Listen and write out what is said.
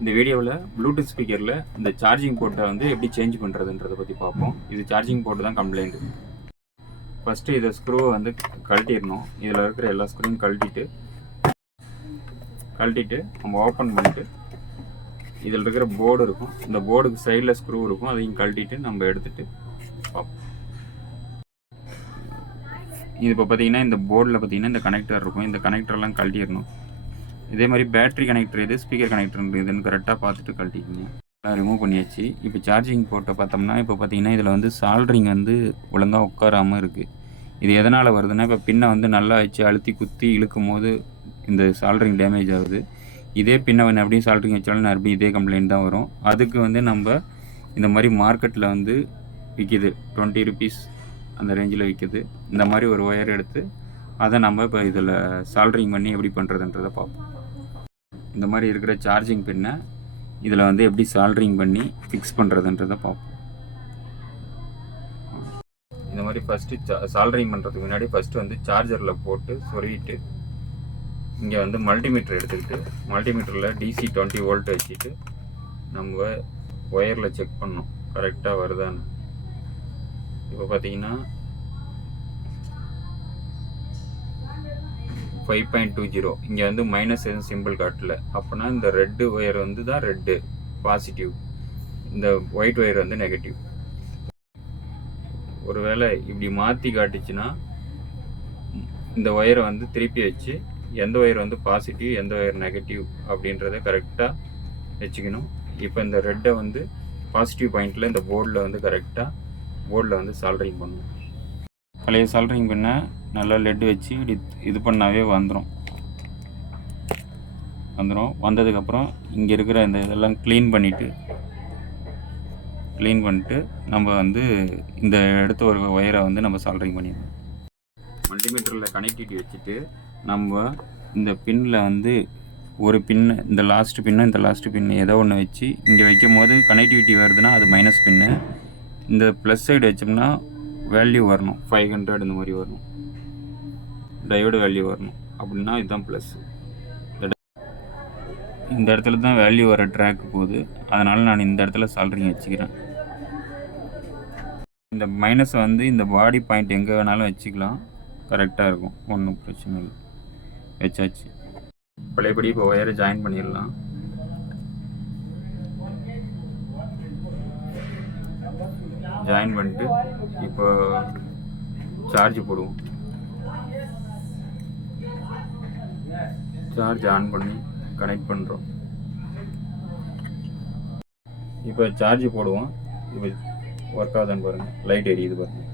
இந்த வீடியோவில் ப்ளூடூத் ஸ்பீக்கரில் இந்த சார்ஜிங் போர்ட்டை வந்து எப்படி சேஞ்ச் பண்ணுறதுன்றதை பற்றி பார்ப்போம். இது சார்ஜிங் போர்ட்டு தான் கம்ப்ளைண்ட். ஃபஸ்ட்டு இதை ஸ்க்ரூவை வந்து கழட்டிடணும். இதில் இருக்கிற எல்லா ஸ்க்ரூவையும் கழட்டிட்டு நம்ம ஓப்பன் பண்ணிட்டு இதில் இருக்கிற போர்டு இருக்கும். இந்த போர்டுக்கு சைடில் ஸ்க்ரூ இருக்கும். அதையும் கழட்டிட்டு நம்ம எடுத்துகிட்டு பார்ப்போம். இது இப்போ பார்த்தீங்கன்னா இந்த போர்டில் பார்த்தீங்கன்னா இந்த கனெக்டர் இருக்கும். இந்த கனெக்டர்லாம் கழட்டிடணும். இதே மாதிரி பேட்ரி கனெக்டர் இது, ஸ்பீக்கர் கனெக்டர் இதுன்னு கரெக்டாக பார்த்துட்டு கழட்டிக்கிங்க. ரிமூவ் பண்ணியாச்சு. இப்போ சார்ஜிங் போர்ட்டை பார்த்தோம்னா இப்போ பார்த்தீங்கன்னா இதில் வந்து சால்ட்ரிங் வந்து ஒழுங்காக உட்காராமல் இருக்குது. இது எதனால் வருதுன்னா, இப்போ பின்னை வந்து நல்லா வச்சு அழுத்தி குத்தி இழுக்கும் போது இந்த சால்ட்ரிங் டேமேஜ் ஆகுது. இதே பின்னை வந்து அப்படியே சால்ட்ரிங் வச்சாலும் மறுபடியும் இதே கம்ப்ளைண்ட் தான் வரும். அதுக்கு வந்து நம்ம இந்த மாதிரி மார்க்கெட்டில் வந்து விற்கிது, 20 rupees அந்த ரேஞ்சில் விற்கிது. இந்த மாதிரி ஒரு ஒயர் எடுத்து அதை நம்ம இப்போ இதில் சால்ட்ரிங் பண்ணி எப்படி பண்ணுறதுன்றதை பார்ப்போம். இந்த மாதிரி இருக்கிற சார்ஜிங் பின்னை இதில் வந்து எப்படி சால்ட்ரிங் பண்ணி ஃபிக்ஸ் பண்ணுறதுன்றதை பார்ப்போம். இந்த மாதிரி ஃபஸ்ட்டு சால்ட்ரிங் பண்ணுறதுக்கு முன்னாடி ஃபஸ்ட்டு வந்து சார்ஜரில் போட்டு சொருவிட்டு இங்கே வந்து மல்டிமீட்டர் எடுத்துக்கிட்டு மல்டிமீட்டரில் DC 20 volt வச்சுட்டு நம்ம ஒயரில் செக் பண்ணணும் கரெக்டாக வருதான்னு. இப்போ பார்த்தீங்கன்னா 5.20 இங்கே வந்து மைனஸ் எதுவும் சிம்பிள் காட்டல. அப்போனா இந்த ரெட்டு ஒயர் வந்து தான் ரெட்டு பாசிட்டிவ், இந்த ஒயிட் ஒயர் வந்து நெகட்டிவ். ஒருவேளை இப்படி மாற்றி காட்டுச்சுன்னா இந்த ஒயரை வந்து திருப்பி வச்சு எந்த ஒயர் வந்து பாசிட்டிவ் எந்த ஒயர் நெகட்டிவ் அப்படின்றத கரெக்டாக வச்சுக்கணும். இப்போ இந்த ரெட்டை வந்து பாசிட்டிவ் பாயிண்டில் இந்த போர்டில் வந்து கரெக்டாக போர்டில் வந்து சால்ட்ரிங் பண்ணணும். பழைய சால்ட்ரிங் பண்ண நல்லா லெட் வச்சு இப்படி இது பண்ணாவே வந்துடும். வந்ததுக்கப்புறம் இங்கே இருக்கிற இந்த இதெல்லாம் க்ளீன் பண்ணிவிட்டு நம்ம வந்து இந்த எடுத்த ஒரு ஒயரை வந்து நம்ம சால்ட்ரிங் பண்ணிடணும். மல்டிமீட்டரில் கனெக்டிவிட்டி வச்சுட்டு நம்ம இந்த பின்னில் வந்து ஒரு பின்னு, இந்த லாஸ்ட் பின்னு ஏதோ ஒன்று வச்சு இங்கே வைக்கும் போது கனெக்டிவிட்டி வருதுன்னா அது மைனஸ் பின்னு. இந்த ப்ளஸ் சைடு வச்சோம்னா வேல்யூ வரணும், 500 இந்த மாதிரி வரணும், டயோடு வேல்யூ வரணும். அப்படின்னா இதுதான் ப்ளஸ். இந்த இடத்துல தான் வேல்யூ வர ட்ராக் போகுது. அதனால் நான் இந்த இடத்துல சால்ட்ரிங் வச்சுக்கிறேன். இந்த மைனஸை வந்து இந்த பாடி பாயிண்ட் எங்கே வேணாலும் வச்சுக்கலாம், கரெக்டாக இருக்கும், ஒன்றும் பிரச்சனை இல்லை. வச்சாச்சு. பழையபடி இப்போ ஒயரை ஜாயின் பண்ணிடலாம். ஜாயின் பண்ணிட்டு இப்போ சார்ஜ் போடுவோம். சார்ஜ் ஆன் பண்ணி கனெக்ட் பண்ணுறோம். இப்போ சார்ஜ் போடுவோம். இப்போ ஒர்க் ஆகுதுன்னு பாருங்கள், லைட் எரியுது பாருங்கள்.